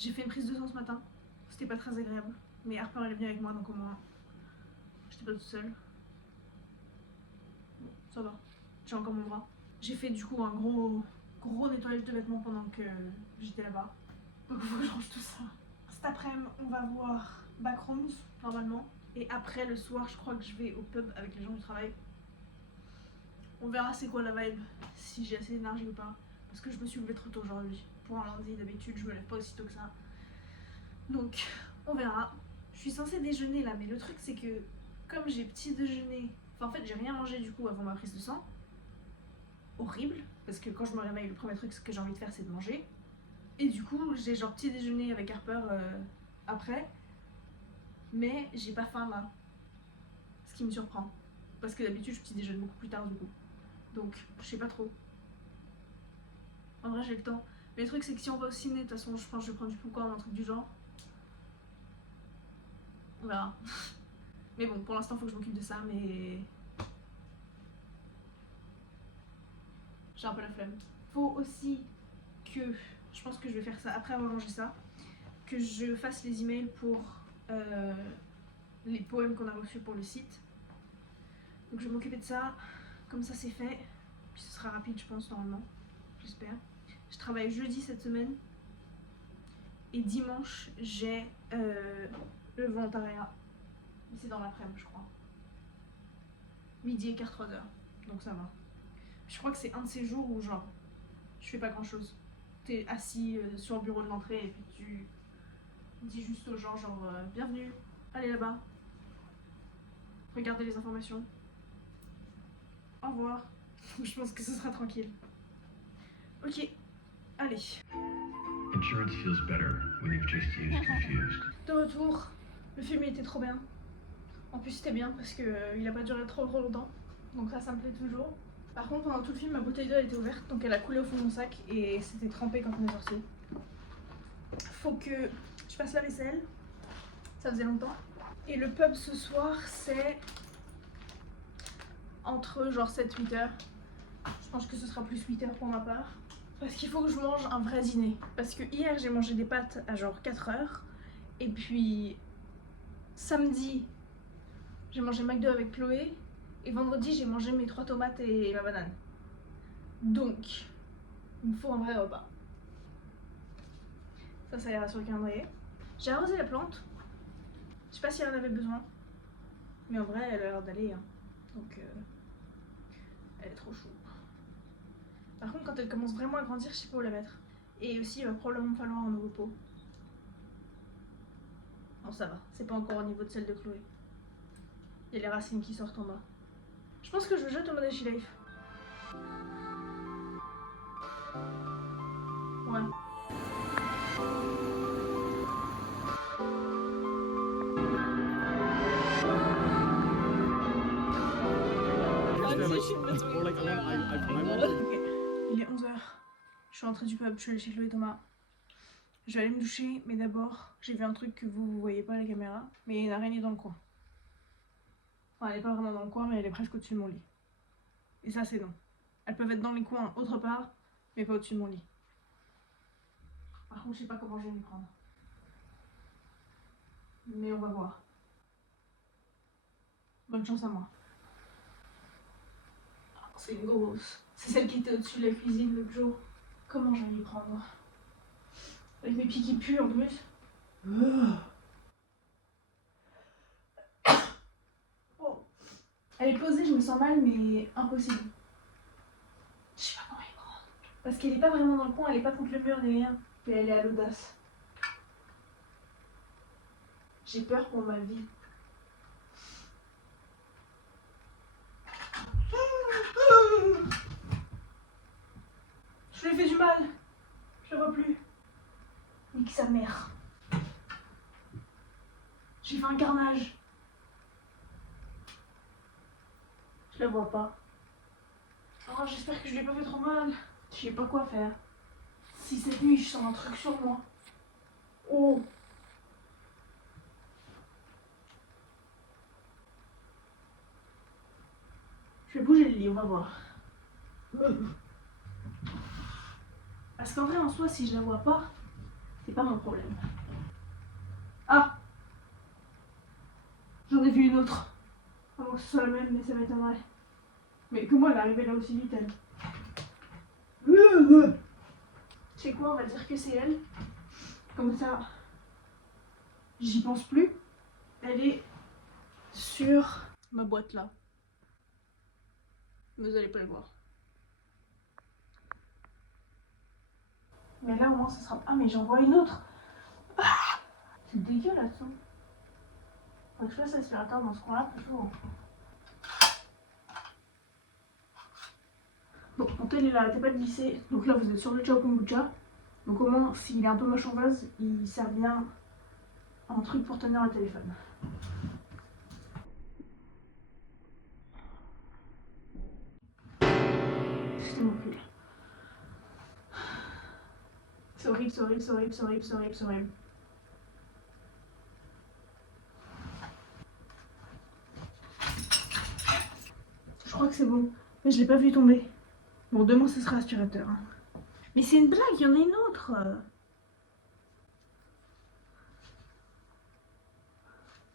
J'ai fait une prise de sang ce matin. C'était pas très agréable. Mais Harper elle est venue avec moi donc au moins j'étais pas toute seule. Bon, ça va. J'ai encore mon bras. J'ai fait du coup un gros nettoyage de vêtements pendant que j'étais là-bas. Donc il faut que je range tout ça. Cet après-midi on va voir Backrooms normalement. Et après le soir je crois que je vais au pub avec les gens du travail. On verra c'est quoi la vibe, si j'ai assez d'énergie ou pas. Parce que je me suis levée trop tôt aujourd'hui. Pour un lundi d'habitude je me lève pas aussi tôt que ça. Donc on verra. Je suis censée déjeuner là mais le truc c'est que comme j'ai petit déjeuner, enfin en fait j'ai rien mangé du coup avant ma prise de sang. Horrible, parce que quand je me réveille le premier truc que j'ai envie de faire c'est de manger. Et du coup j'ai genre petit déjeuner avec Harper après. Mais j'ai pas faim là. Ce qui me surprend. Parce que d'habitude je petit déjeune beaucoup plus tard du coup. Donc je sais pas trop. En vrai j'ai le temps. Mais le truc c'est que si on va au ciné, de toute façon je pense que je vais prendre du popcorn, un truc du genre. On verra. Mais bon, pour l'instant faut que je m'occupe de ça, mais j'ai un peu la flemme. Faut aussi que, je pense que je vais faire ça après avoir mangé ça, que je fasse les emails pour les poèmes qu'on a reçus pour le site. Donc je vais m'occuper de ça, comme ça c'est fait. Puis ce sera rapide je pense normalement, j'espère. Je travaille jeudi cette semaine. Et dimanche j'ai le volontariat. C'est dans l'après-midi je crois. Midi et quart 3h, donc ça va. Je crois que c'est un de ces jours où genre je fais pas grand chose. T'es assis sur le bureau de l'entrée et puis tu dis juste aux gens genre bienvenue, allez là-bas, regardez les informations, au revoir. Je pense que ce sera tranquille. Ok, allez. Insurance feels better when you've just used Confused. De retour, le film était trop bien. En plus c'était bien parce que il a pas duré trop longtemps, donc ça me plaît toujours. Par contre pendant tout le film ma bouteille d'eau était ouverte donc elle a coulé au fond de mon sac et c'était trempé quand on est sorti. Faut que je fasse la vaisselle, ça faisait longtemps. Et le pub ce soir c'est entre genre 7-8 heures. Je pense que ce sera plus 8 heures pour ma part. Parce qu'il faut que je mange un vrai dîner. Parce que hier j'ai mangé des pâtes à genre 4 heures. Et puis samedi j'ai mangé McDo avec Chloé. Et vendredi j'ai mangé mes 3 tomates et ma banane. Donc il me faut un vrai repas. Ça ira sur le calendrier. J'ai arrosé la plante. Je sais pas si elle en avait besoin. Mais en vrai elle a l'air d'aller hein. Donc elle est trop chou. Par contre quand elle commence vraiment à grandir je sais pas où la mettre. Et aussi il va probablement me falloir un nouveau pot. Bon ça va, c'est pas encore au niveau de celle de Chloé. Il y a les racines qui sortent en bas. Je pense que je jette au Monashi Life. Ouais. Ok, il est 11h. Je suis rentrée du pub, je suis allée chez Chloé et Thomas. Je vais aller me doucher, mais d'abord, j'ai vu un truc que vous voyez pas à la caméra, mais il y a une araignée dans le coin. Enfin, elle est pas vraiment dans le coin, mais elle est presque au-dessus de mon lit. Et ça, c'est non. Elles peuvent être dans les coins autre part, mais pas au-dessus de mon lit. Par contre, je sais pas comment je vais m'y prendre. Mais on va voir. Bonne chance à moi. C'est une grosse. C'est celle qui était au-dessus de la cuisine l'autre jour. Comment je vais m'y prendre? Avec mes pieds qui puent en plus. Oh. Elle est posée, je me sens mal, mais impossible. Je sais pas comment y prendre. Parce qu'elle est pas vraiment dans le coin, elle est pas contre le mur ni rien. Mais elle est à l'audace. J'ai peur pour ma vie. Je lui ai fait du mal. Je la vois plus. Nique sa mère. J'ai fait un carnage. Je la vois pas. Oh, j'espère que je lui ai pas fait trop mal. Je sais pas quoi faire. Si cette nuit je sens un truc sur moi. Oh. Je vais bouger le lit, on va voir. Parce qu'en vrai, en soi, si je la vois pas, C'est pas mon problème. Ah! J'en ai vu une autre. À moins que ce soit la même, mais ça m'étonnerait. Mais que moi, elle est arrivée là aussi vite, elle. C'est quoi, on va dire que c'est elle. Comme ça, j'y pense plus. Elle est sur ma boîte là. Vous allez pas le voir. Mais là au moins ça sera... Ah mais j'en vois une autre. Ah, c'est dégueu là-dessous. Faut que je fasse l'aspirateur dans ce coin-là plus souvent. Bon, mon tel il arrêtait pas de glisser. Donc là vous êtes sur le Ciao Kombucha. Donc au moins s'il est un peu moche en vase, il sert bien en truc pour tenir le téléphone. C'était mon pull. C'est horrible, c'est horrible, c'est horrible, c'est horrible, c'est horrible, c'est horrible. Je crois que c'est bon, mais je l'ai pas vu tomber. Bon, demain ce sera aspirateur. Hein. Mais c'est une blague, il y en a une autre.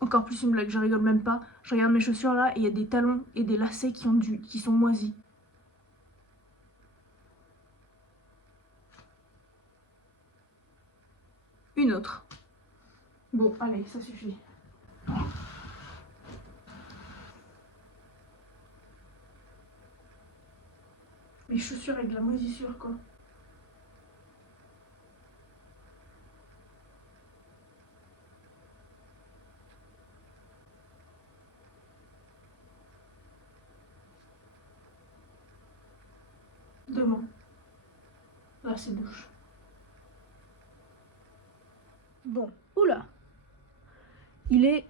Encore plus une blague, je rigole même pas. Je regarde mes chaussures là et il y a des talons et des lacets qui sont moisis. Une autre. Bon, allez, ça suffit. Mes chaussures avec de la moisissure, quoi. Demain. Là, c'est douche. Bon, oula. Il est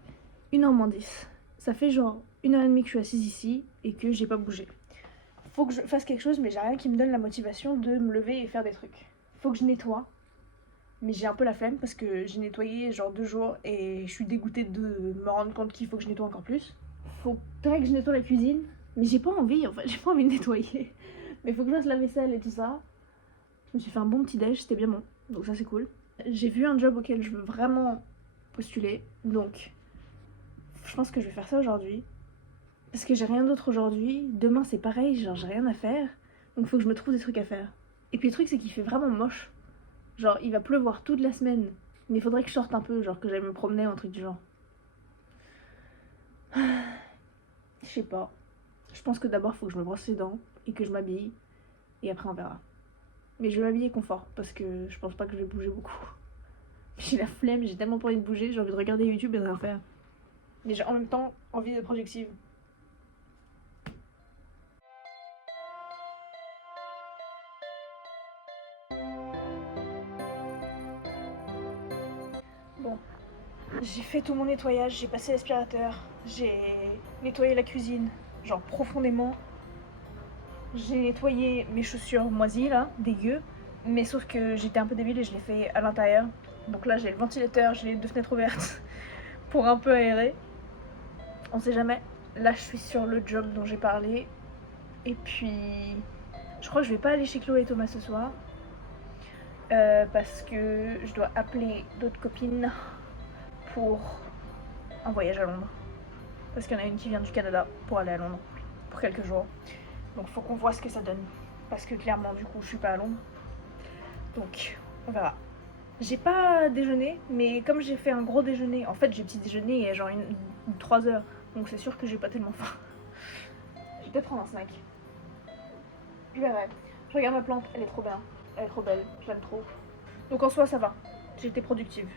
1h-10. Ça fait genre 1h30 que je suis assise ici et que j'ai pas bougé. Faut que je fasse quelque chose, mais j'ai rien qui me donne la motivation de me lever et faire des trucs. Faut que je nettoie. Mais j'ai un peu la flemme parce que j'ai nettoyé genre 2 jours et je suis dégoûtée de me rendre compte qu'il faut que je nettoie encore plus. Faudrait que je nettoie la cuisine, mais j'ai pas envie en fait, j'ai pas envie de nettoyer. Mais faut que je fasse la vaisselle et tout ça. Je me suis fait un bon petit déj, c'était bien bon, donc ça c'est cool. J'ai vu un job auquel je veux vraiment postuler, donc je pense que je vais faire ça aujourd'hui. Parce que j'ai rien d'autre aujourd'hui, demain c'est pareil, genre j'ai rien à faire, donc faut que je me trouve des trucs à faire. Et puis le truc c'est qu'il fait vraiment moche. Genre, il va pleuvoir toute la semaine. Mais il faudrait que je sorte un peu, genre que j'aille me promener ou un truc du genre. Je sais pas. Je pense que d'abord, il faut que je me brosse les dents et que je m'habille. Et après, on verra. Mais je vais m'habiller confort parce que je pense pas que je vais bouger beaucoup. J'ai la flemme, j'ai tellement pas envie de bouger, j'ai envie de regarder YouTube et de rien faire. Mais j'ai en même temps envie d'être productive. Bon, j'ai fait tout mon nettoyage, j'ai passé l'aspirateur, j'ai nettoyé la cuisine, genre profondément. J'ai nettoyé mes chaussures moisies là, dégueu, mais sauf que j'étais un peu débile et je l'ai fait à l'intérieur. Donc là j'ai le ventilateur, j'ai les 2 fenêtres ouvertes pour un peu aérer. On sait jamais. Là je suis sur le job dont j'ai parlé. Et puis je crois que je vais pas aller chez Chloé et Thomas ce soir. Parce que je dois appeler d'autres copines pour un voyage à Londres. Parce qu'il y en a une qui vient du Canada pour aller à Londres pour quelques jours. Donc faut qu'on voit ce que ça donne. Parce que clairement du coup je suis pas à Londres. Donc on verra. J'ai pas déjeuné, mais comme j'ai fait un gros déjeuner, en fait j'ai petit déjeuner il y a genre 3 heures. Donc c'est sûr que j'ai pas tellement faim. Je vais peut-être prendre un snack. Je verrai. Je regarde ma plante, elle est trop bien. Elle est trop belle, je l'aime trop. Donc en soi ça va. J'ai été productive.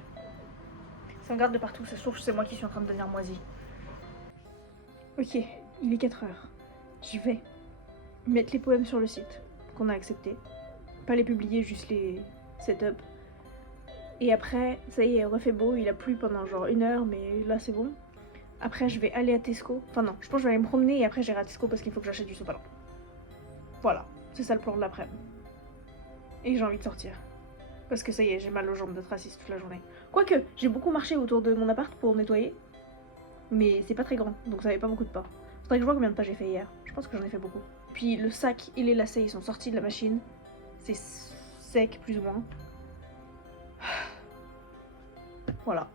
Ça me garde de partout, ça se trouve c'est moi qui suis en train de devenir moisie. Ok, il est 4 heures. Je vais mettre les poèmes sur le site qu'on a accepté. Pas les publier, juste les setup. Et après, ça y est, il refait beau, il a plu pendant genre 1 heure, mais là c'est bon. Après je vais aller à Tesco. Enfin non, je pense que je vais aller me promener et après j'irai à Tesco parce qu'il faut que j'achète du sopalin. Voilà, c'est ça le plan de l'après-midi. Et j'ai envie de sortir. Parce que ça y est, j'ai mal aux jambes d'être assise toute la journée. Quoique, j'ai beaucoup marché autour de mon appart pour nettoyer. Mais c'est pas très grand, donc ça avait pas beaucoup de pas. Faudrait que je vois combien de pas j'ai fait hier. Je pense que j'en ai fait beaucoup. Puis le sac et les lacets, ils sont sortis de la machine. C'est sec, plus ou moins. Voilà.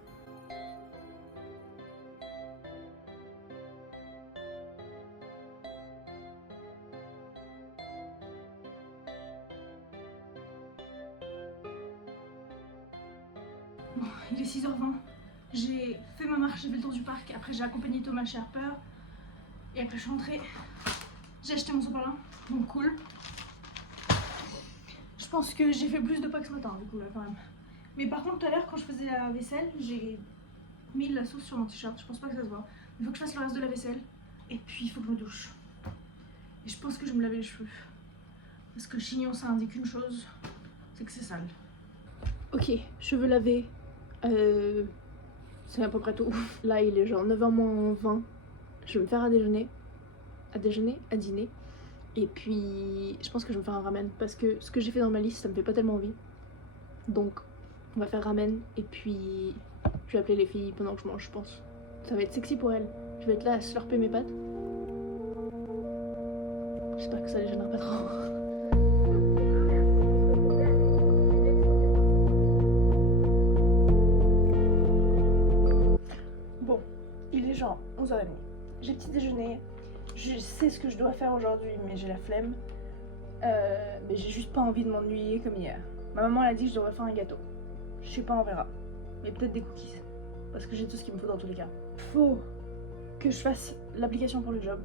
Bon, il est 6h20. J'ai fait ma marche, j'ai fait le tour du parc. Après, j'ai accompagné Thomas chez Harper. Et après, je suis rentrée. J'ai acheté mon sopalin. Donc, cool. Je pense que j'ai fait plus de pas que ce matin, du coup, là, quand même. Mais par contre, tout à l'heure, quand je faisais la vaisselle, j'ai mis de la sauce sur mon t-shirt. Je pense pas que ça se voit. Il faut que je fasse le reste de la vaisselle. Et puis, il faut que je me douche. Et je pense que je vais me laver les cheveux. Parce que le chignon, ça indique une chose, c'est que c'est sale. Ok, cheveux lavés. C'est à peu près tout. Là, il est genre 9h moins 20. Je vais me faire à déjeuner. À dîner. Et puis, je pense que je vais me faire un ramen. Parce que ce que j'ai fait dans ma liste, ça me fait pas tellement envie. Donc, on va faire ramen. Et puis, je vais appeler les filles pendant que je mange, je pense. Ça va être sexy pour elles. Je vais être là à slurper mes pâtes. J'espère que ça les gênera pas trop. Bon, il est genre 11h30. J'ai petit déjeuner. Je sais ce que je dois faire aujourd'hui, mais j'ai la flemme. Mais j'ai juste pas envie de m'ennuyer comme hier. Ma maman elle a dit que je devrais faire un gâteau. Je sais pas, on verra. Mais peut-être des cookies. Parce que j'ai tout ce qu'il me faut dans tous les cas. Faut que je fasse l'application pour le job.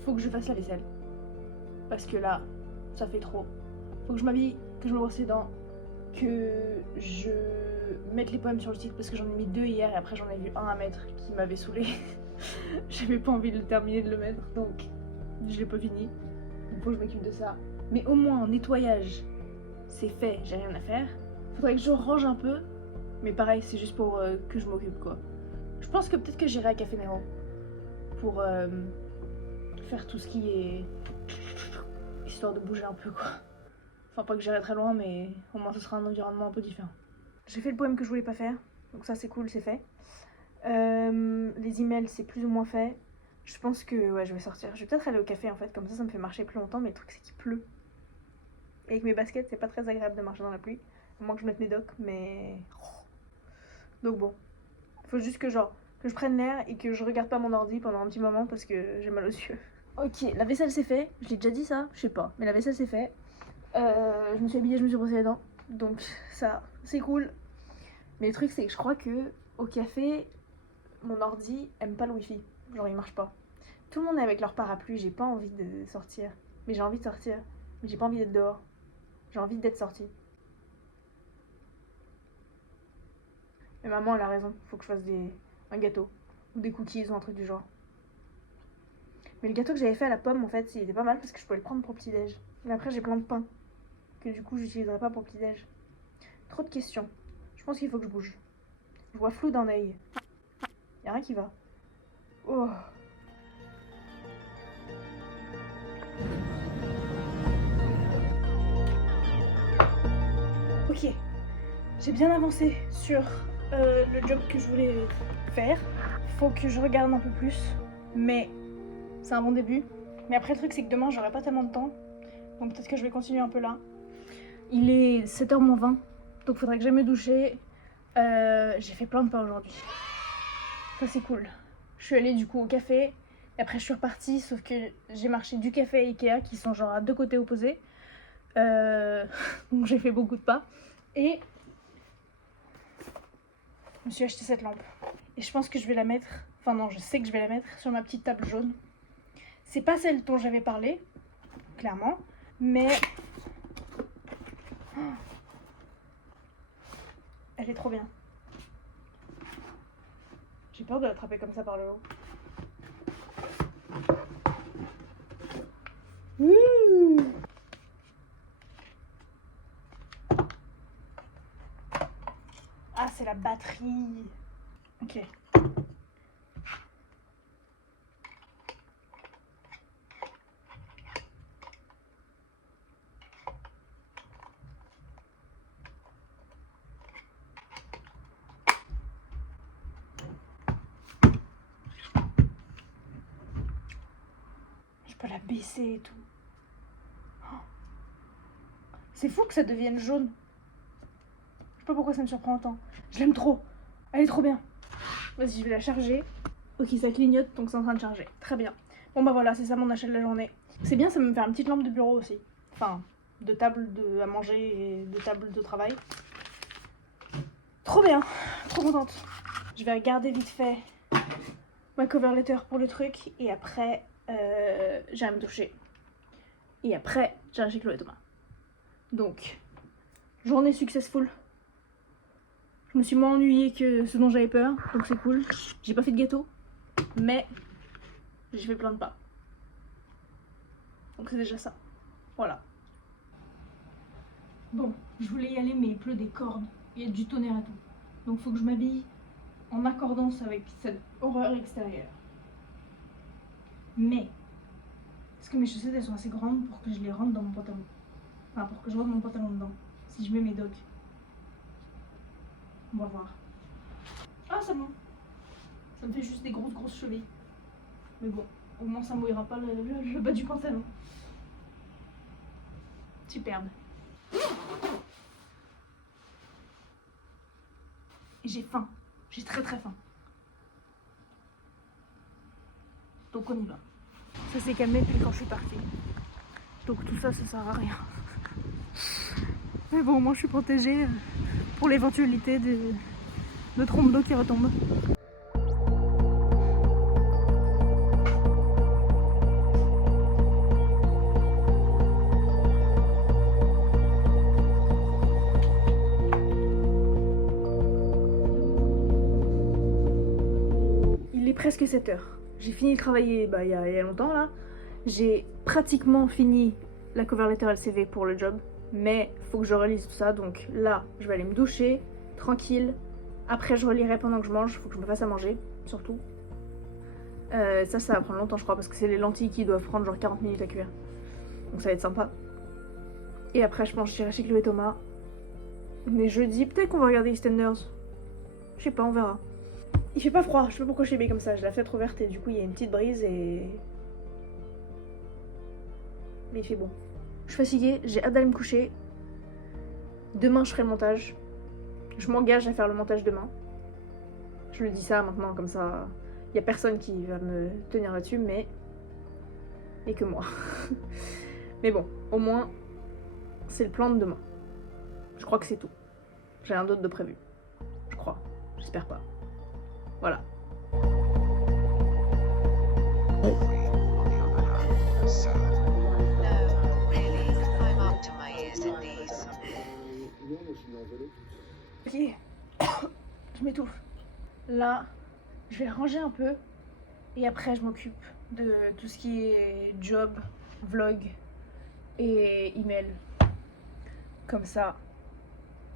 Faut que je fasse la vaisselle. Parce que là, ça fait trop. Faut que je m'habille, que je me brosse les dents, que je mette les poèmes sur le site parce que j'en ai mis 2 hier et après j'en ai vu un à mettre qui m'avait saoulé. J'avais pas envie de le terminer de le mettre donc je l'ai pas fini. Donc faut que je m'occupe de ça. Mais au moins, nettoyage, c'est fait, j'ai rien à faire. Faudrait que je range un peu. Mais pareil, c'est juste pour que je m'occupe quoi. Je pense que peut-être que j'irai à Café Nero pour faire tout ce qui est histoire de bouger un peu quoi. Enfin pas que j'irai très loin mais au moins ce sera un environnement un peu différent. J'ai fait le poème que je voulais pas faire, donc ça c'est cool, c'est fait. Les emails c'est plus ou moins fait. Je pense que ouais je vais sortir. Je vais peut-être aller au café en fait, comme ça me fait marcher plus longtemps, mais le truc c'est qu'il pleut. Et avec mes baskets c'est pas très agréable de marcher dans la pluie. À moins que je mette mes docks, mais... Donc bon. Faut juste que que je prenne l'air et que je regarde pas mon ordi pendant un petit moment parce que j'ai mal aux yeux. Ok, la vaisselle c'est fait. Je l'ai déjà dit ça? Je sais pas. Mais la vaisselle c'est fait. Je me suis habillée, je me suis brossé les dents. Donc ça, c'est cool. Mais le truc c'est que je crois que au café, mon ordi aime pas le wifi. Genre il marche pas. Tout le monde est avec leur parapluie, j'ai pas envie de sortir. Mais j'ai envie de sortir. Mais j'ai pas envie d'être dehors. J'ai envie d'être sortie. Mais maman elle a raison, faut que je fasse un gâteau. Ou des cookies ou un truc du genre. Mais le gâteau que j'avais fait à la pomme en fait, il était pas mal parce que je pouvais le prendre pour le petit-déj. Mais après j'ai plein de pain. Que du coup j'utiliserai pas pour le petit-déj. Trop de questions. Je pense qu'il faut que je bouge. Je vois flou d'un œil. Y'a rien qui va. Oh. Ok. J'ai bien avancé sur le job que je voulais faire. Faut que je regarde un peu plus. Mais c'est un bon début. Mais après le truc c'est que demain j'aurai pas tellement de temps. Donc peut-être que je vais continuer un peu là. Il est 7h moins 20. Donc faudrait que j'aille me doucher. J'ai fait plein de pas aujourd'hui. Ça c'est cool. Je suis allée du coup au café. Et après je suis repartie. Sauf que j'ai marché du café à Ikea qui sont genre à 2 côtés opposés. Donc j'ai fait beaucoup de pas. Et je me suis acheté cette lampe. Et je pense que je vais la mettre. Enfin non, je sais que je vais la mettre sur ma petite table jaune. C'est pas celle dont j'avais parlé. Clairement. Mais... Oh. Elle est trop bien. J'ai peur de l'attraper comme ça par le haut. Ouh. Ah, c'est la batterie. Ok. Je peux la baisser et tout. Oh. C'est fou que ça devienne jaune. Je sais pas pourquoi ça me surprend autant. Je l'aime trop. Elle est trop bien. Vas-y, je vais la charger. Ok, ça clignote, donc c'est en train de charger. Très bien. Bon bah voilà, c'est ça mon achat de la journée. C'est bien, ça me fait une petite lampe de bureau aussi. Enfin, de table à manger et de table de travail. Trop bien, trop contente. Je vais regarder vite fait ma cover letter pour le truc et après j'ai à me doucher. Et après j'irai chez Chloé et Thomas. Donc, journée successful. Je me suis moins ennuyée que ce dont j'avais peur, donc c'est cool. J'ai pas fait de gâteau, mais j'ai fait plein de pas. Donc c'est déjà ça. Voilà. Bon, je voulais y aller mais il pleut des cordes. Il y a du tonnerre et tout. Donc faut que je m'habille en accordance avec cette horreur extérieure. Mais, est-ce que mes chaussettes elles sont assez grandes pour que je les rentre dans mon pantalon? Enfin, pour que je rentre mon pantalon dedans. Si je mets mes docks. On va voir. Ah, ça va. Ça me fait juste des grosses chevilles. Mais bon, au moins ça mouillera pas le bas du pantalon. Superbe. Et j'ai faim. J'ai très faim. Donc on y va. Ça s'est calmé depuis quand je suis partie. Donc tout ça, ça sert à rien. Mais bon, moi je suis protégée pour l'éventualité de trompes d'eau qui retombent. Il est presque 7 h. J'ai fini de travailler il y a longtemps là. J'ai pratiquement fini la cover letter LCV pour le job. Mais faut que je relise tout ça, donc là je vais aller me doucher, tranquille. Après je relirai pendant que je mange, faut que je me fasse à manger, surtout. Ça va prendre longtemps je crois, parce que c'est les lentilles qui doivent prendre genre 40 minutes à cuire. Donc ça va être sympa. Et après je pense que j'irai chez Chloé et Thomas. Mais jeudi, peut-être qu'on va regarder EastEnders. Je sais pas, on verra. Il fait pas froid, je sais pas pourquoi je suis bébé comme ça, j'ai la fenêtre ouverte et du coup il y a une petite brise et... Mais il fait bon. Je suis fatiguée, j'ai hâte d'aller me coucher. Demain je ferai le montage. Je m'engage à faire le montage demain. Je le dis ça maintenant comme ça. Il y a personne qui va me tenir là-dessus, mais... Et que moi. Mais bon, au moins, c'est le plan de demain. Je crois que c'est tout. J'ai rien d'autre de prévu. Je crois. J'espère pas. Voilà. Ok. Je m'étouffe. Là, je vais ranger un peu. Et après, je m'occupe de tout ce qui est job, vlog et email. Comme ça,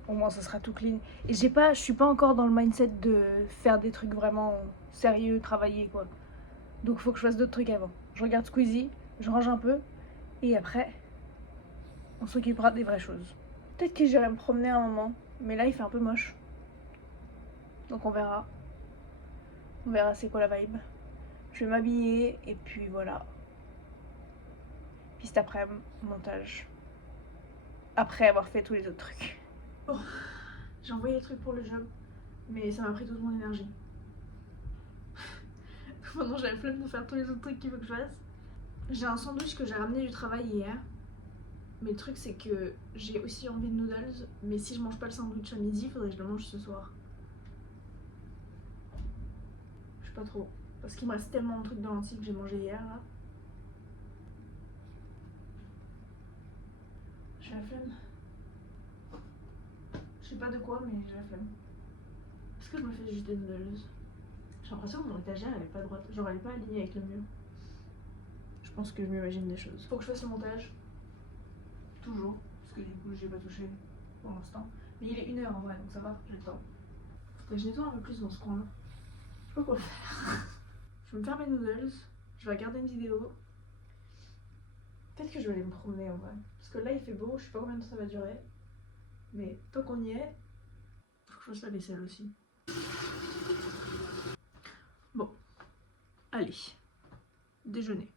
au moins, ça sera tout clean. Et je suis pas encore dans le mindset de faire des trucs vraiment sérieux, travailler quoi. Donc, faut que je fasse d'autres trucs avant. Je regarde Squeezie, je range un peu. Et après, on s'occupera des vraies choses. Peut-être que j'irai me promener un moment. Mais là, il fait un peu moche. Donc, on verra. On verra c'est quoi la vibe. Je vais m'habiller et puis voilà. Puis cet après-midi, montage. Après avoir fait tous les autres trucs. Bon, j'ai envoyé les trucs pour le job, mais ça m'a pris toute mon énergie. Maintenant j'ai la flemme de faire tous les autres trucs qu'il faut que je fasse. J'ai un sandwich que j'ai ramené du travail hier. Mais le truc c'est que j'ai aussi envie de noodles, mais si je mange pas le sandwich à midi, il faudrait que je le mange ce soir. Je sais pas trop. Parce qu'il me reste tellement de trucs de lentilles que j'ai mangé hier là. J'ai la flemme. Je sais pas de quoi, mais j'ai la flemme. Est-ce que je me fais juste des noodles? J'ai l'impression que mon étagère elle est pas droite. Genre elle est pas alignée avec le mur. Je pense que je m'imagine des choses. Faut que je fasse le montage. Toujours. Parce que du coup j'ai pas touché pour l'instant. Mais il est 1 h en vrai, donc ça va, j'ai le temps. Faudrait que je nettoie un peu plus dans ce coin-là. Je sais pas quoi faire. Je vais me faire mes noodles. Je vais regarder une vidéo. Peut-être que je vais aller me promener en vrai. Parce que là il fait beau, je sais pas combien de temps ça va durer. Mais tant qu'on y est, faut que je fasse la vaisselle aussi. Bon, allez, déjeuner.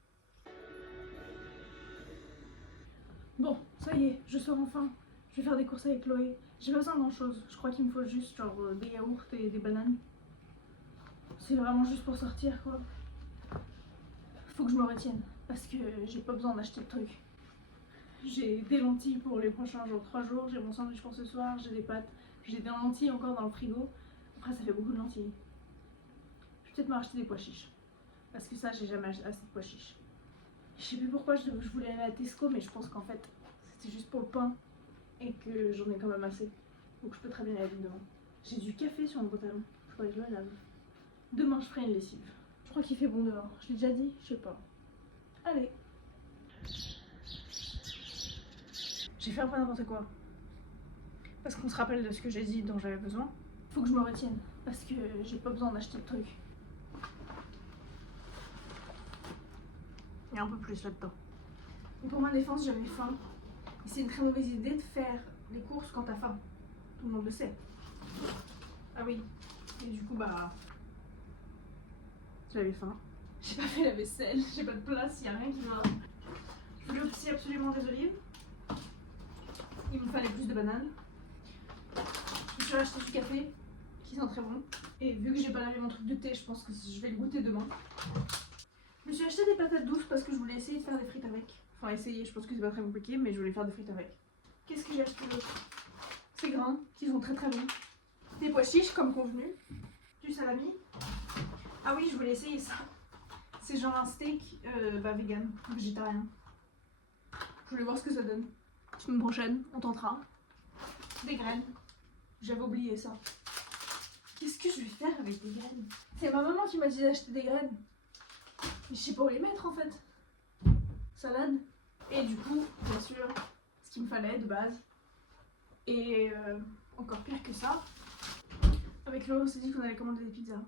Bon, ça y est, je sors enfin. Je vais faire des courses avec Chloé. J'ai pas besoin de grand chose. Je crois qu'il me faut juste genre des yaourts et des bananes. C'est vraiment juste pour sortir quoi. Faut que je me retienne parce que j'ai pas besoin d'acheter de trucs. J'ai des lentilles pour les prochains genre 3 jours, j'ai mon sandwich pour ce soir, j'ai des pâtes, j'ai des lentilles encore dans le frigo. Après ça fait beaucoup de lentilles. Je vais peut-être me racheter des pois chiches. Parce que ça j'ai jamais assez de pois chiches. Je sais plus pourquoi je voulais aller à Tesco mais je pense qu'en fait c'était juste pour le pain. Et que j'en ai quand même assez. Donc je peux très bien y aller demain. J'ai du café sur mon pantalon. Il faudrait que je le lave. Demain je ferai une lessive. Je crois qu'il fait bon dehors. Je l'ai déjà dit, je sais pas. Allez. J'ai fait un peu n'importe quoi. Parce qu'on se rappelle de ce que j'ai dit dont j'avais besoin. Faut que je me retienne. Parce que j'ai pas besoin d'acheter de trucs. Il y a un peu plus là-dedans. Et pour ma défense, j'avais faim. Et c'est une très mauvaise idée de faire les courses quand t'as faim. Tout le monde le sait. Ah oui. Et du coup, bah. J'avais faim. J'ai pas fait la vaisselle, j'ai pas de place, y a rien qui va. Je voulais aussi absolument des olives. Il me fallait plus de bananes. Je suis acheté du café, qui sent très bon. Et vu que j'ai pas lavé mon truc de thé, je pense que je vais le goûter demain. Je me suis acheté des patates douces parce que je voulais essayer de faire des frites avec. Enfin, essayer, je pense que c'est pas très compliqué, mais je voulais faire des frites avec. Qu'est-ce que j'ai acheté d'autre? Ces grains, qui sont très très bons. Des pois chiches, comme convenu. Du salami. Ah oui, je voulais essayer ça. C'est genre un steak vegan, végétarien. Je voulais voir ce que ça donne. Semaine prochaine, on tentera. Des graines. J'avais oublié ça. Qu'est-ce que je vais faire avec des graines? C'est ma maman qui m'a dit d'acheter des graines. Mais je sais pas où les mettre en fait. Salade. Et du coup, bien sûr, ce qu'il me fallait de base. Et encore pire que ça. Avec Laure, on s'est dit qu'on allait commander des pizzas.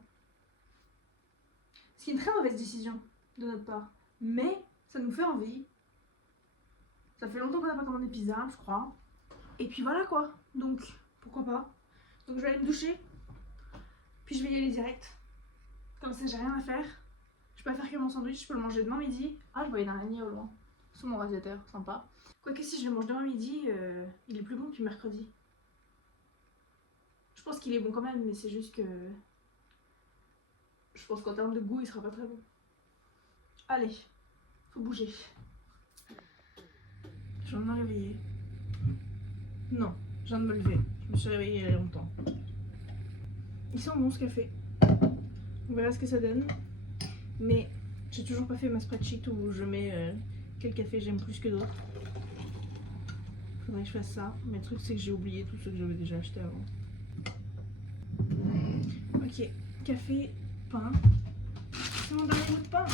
Ce qui est une très mauvaise décision de notre part. Mais ça nous fait envie. Ça fait longtemps qu'on n'a pas commandé de pizza, je crois. Et puis voilà quoi. Donc, pourquoi pas. Donc je vais aller me doucher. Puis je vais y aller direct. Comme ça, j'ai rien à faire. Je peux pas faire que mon sandwich, je peux le manger demain midi. Ah, je voyais un araignée au loin. Sous mon radiateur, sympa. Quoique si je le mange demain midi, il est plus bon depuis mercredi. Je pense qu'il est bon quand même, mais c'est juste que... Je pense qu'en termes de goût, il sera pas très bon. Allez, faut bouger. Je viens de me réveiller. Non, je viens de me lever. Je me suis réveillée il y a longtemps. Il sent bon ce café. On verra ce que ça donne. Mais j'ai toujours pas fait ma spreadsheet où je mets quel café j'aime plus que d'autres. Faudrait que je fasse ça. Mais le truc c'est que j'ai oublié tous ceux que j'avais déjà acheté avant. Ok, café, pain. C'est mon dernier bout de pain.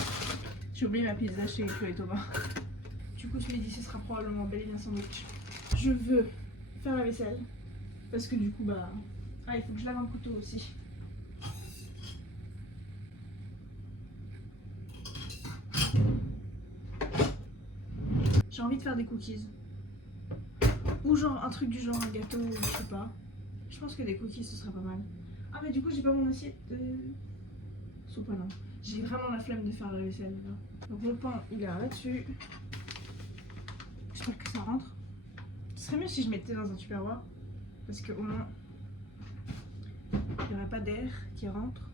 J'ai oublié ma pizza chez Chloé et Thomas. Du coup ce midi ce sera probablement bel et bien sandwich. Je veux faire la vaisselle. Parce que du coup bah... Ah il faut que je lave un couteau aussi. J'ai envie de faire des cookies. Ou genre un truc du genre un gâteau, ou je sais pas. Je pense que des cookies ce serait pas mal. Ah mais du coup j'ai pas mon assiette de sopalin. J'ai vraiment la flemme de faire la vaisselle là. Donc mon pain il est là-dessus. J'espère que ça rentre. Ce serait mieux si je mettais dans un tupperware. Parce que au moins il n'y aurait pas d'air qui rentre.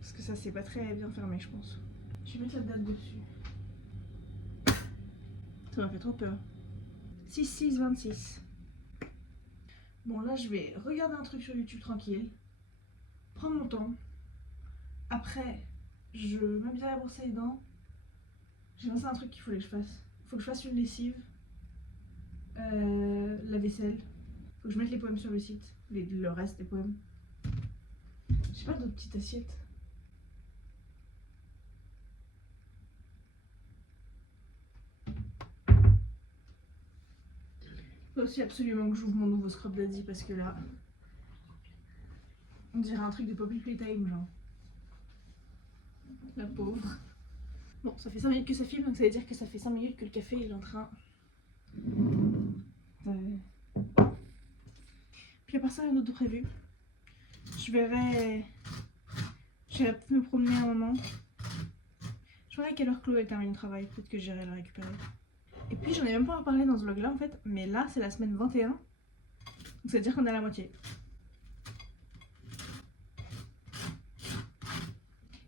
Parce que ça c'est pas très bien fermé je pense. Je vais mettre la date dessus. Ça m'a fait trop peur. 6-6-26. Bon là je vais regarder un truc sur YouTube tranquille. Prendre mon temps. Après je mets bien la brosse à les dents. J'ai pensé à un truc qu'il fallait que je fasse. Il faut que je fasse une lessive. La vaisselle. Faut que je mette les poèmes sur le site. Le reste des poèmes. J'ai pas d'autres petites assiettes. Faut aussi absolument que j'ouvre mon nouveau Scrub Daddy parce que là, on dirait un truc de Poppy Playtime, genre. La pauvre. Bon, ça fait 5 minutes que ça filme, donc ça veut dire que ça fait 5 minutes que le café il est en train. Puis à part ça, rien d'autre de prévu. Je vais peut-être me promener un moment. Je verrai à quelle heure Chloé termine le travail, peut-être que j'irai la récupérer. Et puis j'en ai même pas parlé dans ce vlog là en fait, mais là c'est la semaine 21. Donc ça veut dire qu'on est à la moitié.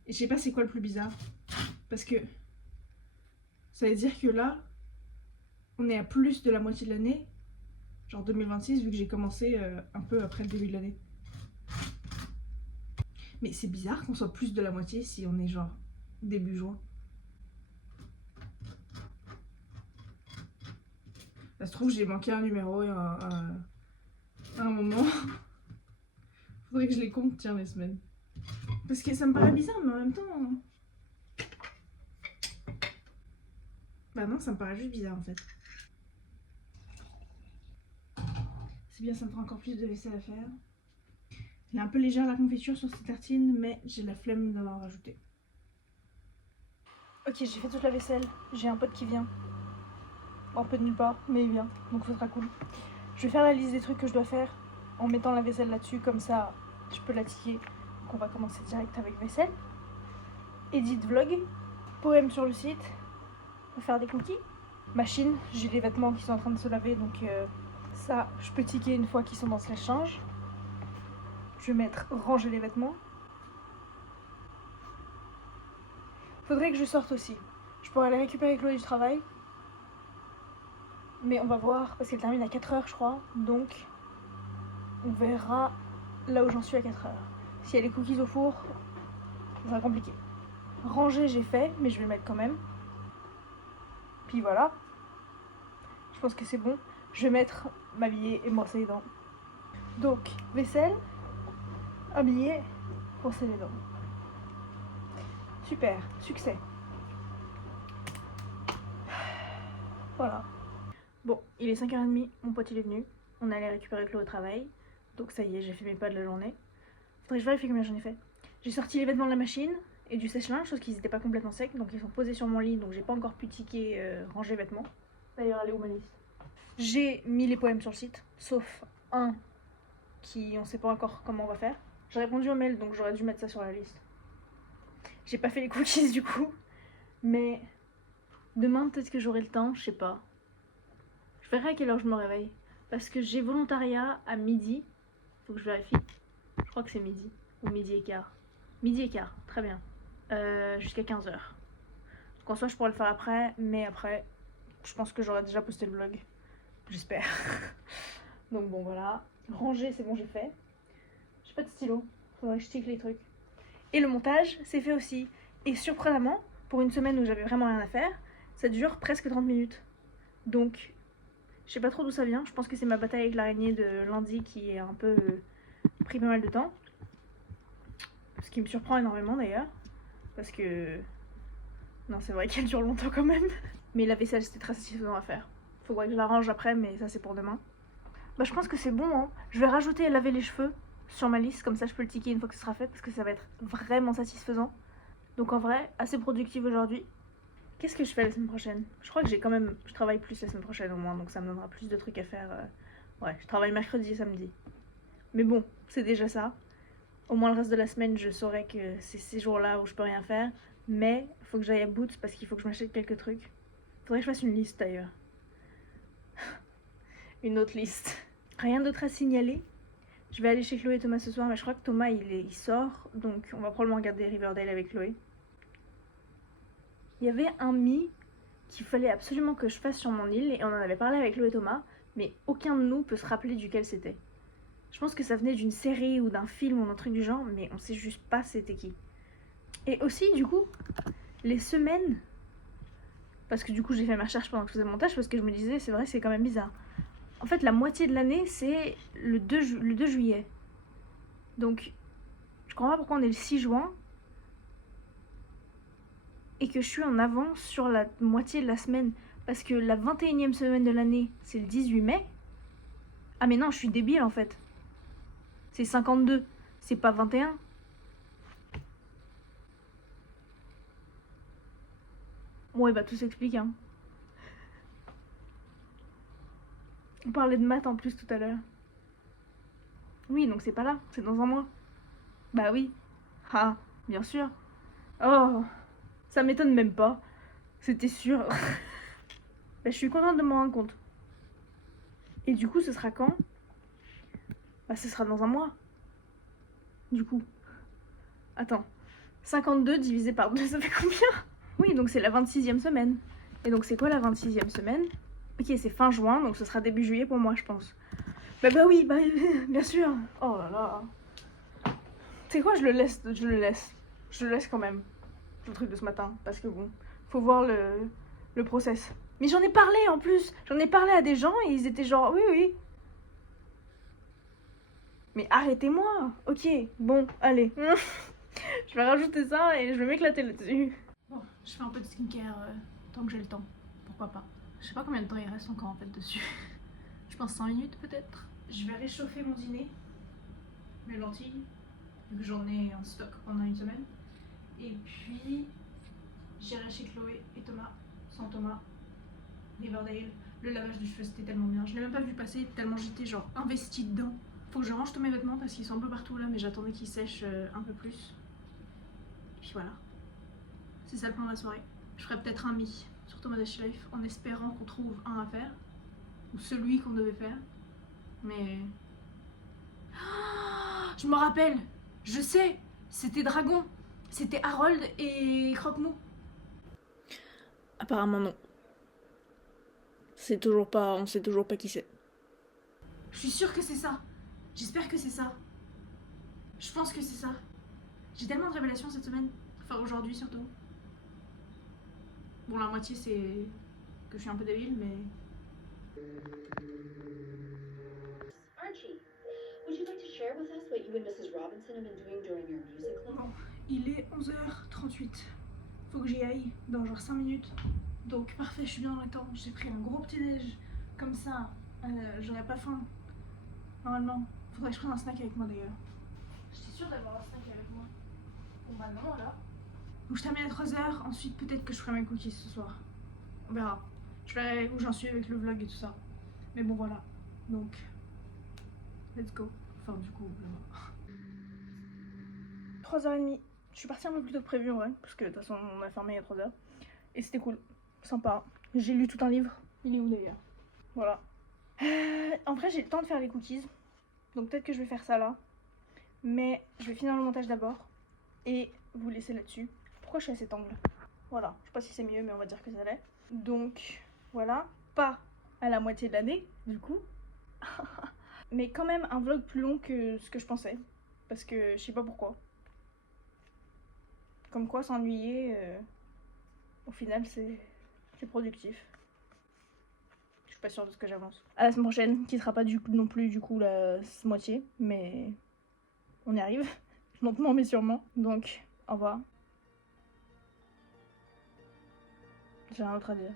Et je sais pas c'est quoi le plus bizarre. Parce que ça veut dire que là, on est à plus de la moitié de l'année. Genre 2026 vu que j'ai commencé un peu après le début de l'année. Mais c'est bizarre qu'on soit plus de la moitié si on est genre début juin. Ça se trouve j'ai manqué un numéro à un moment. Faudrait que je les compte, tiens, les semaines. Parce que ça me paraît bizarre, mais en même temps... Bah non, ça me paraît juste bizarre en fait. C'est bien, ça me fera encore plus de vaisselle à faire. Elle est un peu légère la confiture sur cette tartine, mais j'ai la flemme d'en rajouter. Ok, j'ai fait toute la vaisselle. J'ai un pote qui vient. Un peu de nulle part, mais il vient, donc ce sera cool. Je vais faire la liste des trucs que je dois faire en mettant la vaisselle là-dessus, comme ça je peux la tirer. Donc on va commencer direct avec vaisselle. Edit vlog, poème sur le site, on va faire des cookies. Machine, j'ai les vêtements qui sont en train de se laver, donc ça je peux ticker une fois qu'ils sont dans ce lèche-change. Je vais mettre ranger les vêtements. Faudrait que je sorte aussi. Je pourrais aller récupérer Chloé du travail. Mais on va voir, parce qu'elle termine à 4h je crois. Donc on verra là où j'en suis à 4h. S'il y a les cookies au four, ça sera compliqué. Ranger j'ai fait, mais je vais le mettre quand même. Puis voilà. Je pense que c'est bon. Je vais mettre m'habiller et me brosser les dents. Donc vaisselle, habiller, brosser les dents. Super, succès. Voilà. Bon, il est 5h30, mon pote il est venu. On est allé récupérer Chloé au travail. Donc ça y est, j'ai fait mes pas de la journée. Faudrait que je vérifie combien j'en ai fait. J'ai sorti les vêtements de la machine et du sèche-linge, chose qu'ils n'étaient pas complètement secs. Donc ils sont posés sur mon lit, donc j'ai pas encore pu ticker ranger les vêtements. D'ailleurs, elle est où ma liste? J'ai mis les poèmes sur le site, sauf un qui on sait pas encore comment on va faire. J'ai répondu au mail, donc j'aurais dû mettre ça sur la liste. J'ai pas fait les cookies du coup, mais demain peut-être que j'aurai le temps, je sais pas. Je verrai à quelle heure je me réveille. Parce que j'ai volontariat à midi. Faut que je vérifie. Je crois que c'est midi. Ou midi et quart. Midi et quart, très bien. Jusqu'à 15h. Donc en soi, je pourrais le faire après. Mais après, je pense que j'aurais déjà posté le vlog. J'espère. Donc bon, voilà. Ranger, c'est bon, j'ai fait. J'ai pas de stylo. Faudrait que je tique les trucs. Et le montage, c'est fait aussi. Et surprenamment, pour une semaine où j'avais vraiment rien à faire, ça dure presque 30 minutes. Donc... je sais pas trop d'où ça vient, je pense que c'est ma bataille avec l'araignée de lundi qui est un peu pris pas mal de temps. Ce qui me surprend énormément d'ailleurs. Parce que... non, c'est vrai qu'elle dure longtemps quand même. Mais la vaisselle c'était très satisfaisant à faire. Faudrait que je la range après, mais ça c'est pour demain. Bah je pense que c'est bon hein. Je vais rajouter laver les cheveux sur ma liste, comme ça je peux le ticker une fois que ce sera fait. Parce que ça va être vraiment satisfaisant. Donc en vrai, assez productive aujourd'hui. Qu'est-ce que je fais la semaine prochaine? Je crois que j'ai quand même... je travaille plus la semaine prochaine au moins, donc ça me donnera plus de trucs à faire. Ouais, je travaille mercredi et samedi. Mais bon, c'est déjà ça. Au moins le reste de la semaine, je saurai que c'est ces jours-là où je peux rien faire. Mais il faut que j'aille à Boots parce qu'il faut que je m'achète quelques trucs. Faudrait que je fasse une liste d'ailleurs. Une autre liste. Rien d'autre à signaler. Je vais aller chez Chloé et Thomas ce soir, mais je crois que Thomas il sort. Donc on va probablement regarder Riverdale avec Chloé. Il y avait un mi qu'il fallait absolument que je fasse sur mon île et on en avait parlé avec Chloé et Thomas, mais aucun de nous peut se rappeler duquel c'était. Je pense que ça venait d'une série ou d'un film ou d'un truc du genre, mais on sait juste pas c'était qui. Et aussi, du coup, les semaines, parce que du coup j'ai fait ma recherche pendant que je faisais le montage, parce que je me disais, c'est vrai, c'est quand même bizarre. En fait, la moitié de l'année, c'est le 2 juillet. Donc, je comprends pas pourquoi on est le 6 juin. Et que je suis en avance sur la moitié de la semaine. Parce que la 21e semaine de l'année, c'est le 18 mai. Ah mais non, je suis débile en fait. C'est 52, c'est pas 21. Ouais, bah tout s'explique hein. On parlait de maths en plus tout à l'heure. Oui, donc c'est pas là, c'est dans un mois. Bah oui. Ah, bien sûr. Oh, ça m'étonne même pas. C'était sûr. Bah, je suis contente de m'en rendre compte. Et du coup, ce sera quand? Bah, ce sera dans un mois. Du coup. Attends. 52 divisé par 2, ça fait combien? Oui, donc c'est la 26e semaine. Et donc c'est quoi la 26e semaine? Ok, c'est fin juin, donc ce sera début juillet pour moi, je pense. Bah oui, bah bien sûr. Oh là là. Tu sais quoi, je le laisse. Je le laisse quand même. Le truc de ce matin. Parce que bon, faut voir le process. Mais j'en ai parlé en plus. J'en ai parlé à des gens et ils étaient genre, oui, oui. Mais arrêtez-moi. Ok, bon, allez. Je vais rajouter ça et je vais m'éclater là-dessus. Bon, je fais un peu de skincare tant que j'ai le temps. Pourquoi pas. Je sais pas combien de temps il reste encore en fait dessus. Je pense 5 minutes peut-être. Je vais réchauffer mon dîner. Mes lentilles. Vu que j'en ai en stock pendant une semaine. Et puis, j'irai chez Chloé et Thomas. Sans Thomas. Riverdale. Le lavage de cheveux c'était tellement bien. Je l'ai même pas vu passer tellement j'étais genre investie dedans. Faut que je range tous mes vêtements parce qu'ils sont un peu partout là, mais j'attendais qu'ils sèchent un peu plus. Et puis voilà. C'est ça le plan de la soirée. Je ferai peut-être un mi sur Thomas Dash Life en espérant qu'on trouve un à faire. Ou celui qu'on devait faire. Mais... Ah, je me rappelle. Je sais. C'était Dragon. C'était Harold et Croque-Mou. Apparemment non. On sait toujours pas qui c'est. Je suis sûre que c'est ça. J'espère que c'est ça. Je pense que c'est ça. J'ai tellement de révélations cette semaine. Enfin aujourd'hui surtout. Bon, la moitié c'est que je suis un peu débile, mais... Archie, would you like to share with us what you and Mrs. Robinson have been doing during your music club? Bon, il est 11h38. Faut que j'y aille dans genre 5 minutes. Donc parfait, je suis bien dans le temps. J'ai pris un gros petit déj. Comme ça, j'aurais pas faim. Normalement, faudrait que je prenne un snack avec moi d'ailleurs. J'étais sûre d'avoir un snack avec moi. Bon bah non là. Donc je termine à 3h, ensuite peut-être que je ferai mes cookies ce soir. On verra. Je verrai où j'en suis avec le vlog et tout ça. Mais bon voilà. Donc, let's go. Enfin du coup, voilà. 3h30. Je suis partie un peu plus tôt que prévu en vrai, parce que de toute façon on a fermé il y a 3h. Et c'était cool, sympa. J'ai lu tout un livre. Il est où d'ailleurs? Voilà. En vrai j'ai le temps de faire les cookies. Donc peut-être que je vais faire ça là. Mais je vais finir le montage d'abord. Et vous laisser là-dessus. Pourquoi je suis à cet angle? Voilà, je sais pas si c'est mieux mais on va dire que ça l'est. Donc voilà, pas à la moitié de l'année du coup. Mais quand même un vlog plus long que ce que je pensais. Parce que je sais pas pourquoi. Comme quoi s'ennuyer, au final c'est productif. Je suis pas sûre de ce que j'avance. À la semaine prochaine, qui sera pas non plus du coup la moitié, mais on y arrive. Lentement mais sûrement. Donc, au revoir. J'ai rien d'autre à dire.